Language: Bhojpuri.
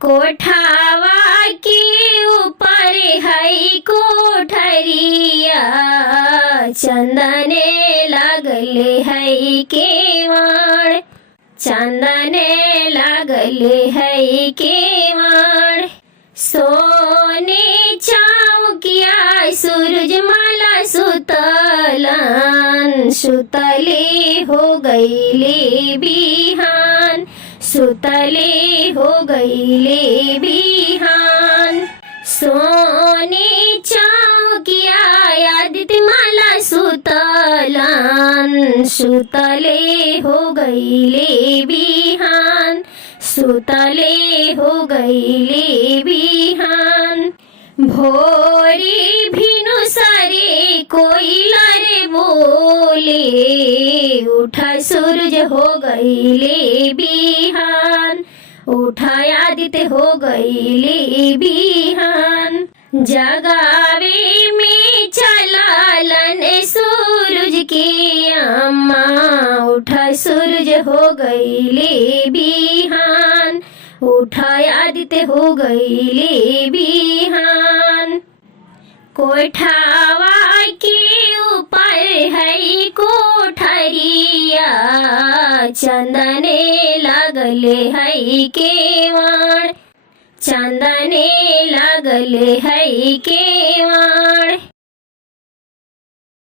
कोठावा के ऊपर है कोठरिया, चंदने लागले है केवाड़, चंदने लागले है केवाड़। सोने चौकिया सूरजमाला सुतलन, सुतले हो गईले बिहान, सुतले हो गईले बिहान। सोने चौकिया आदित्य माला सुतलन, सुतले हो गईले बिहान, सुतले हो गईले बिहान। भोरी भिनु सारे कोयला रे बोले, उठा सूरज हो गईले बिहान, उठा आदित्य हो गईले बिहान। जगावे में चलालन सूरज के अम्मा, उठा सूरज हो गईले बिहान, उठा आदित्य हो गईले बिहान। कोठावा के ऊपर है कोठरिया, चंदने लागले है केवाड़, चंदने लागले है केवाड़।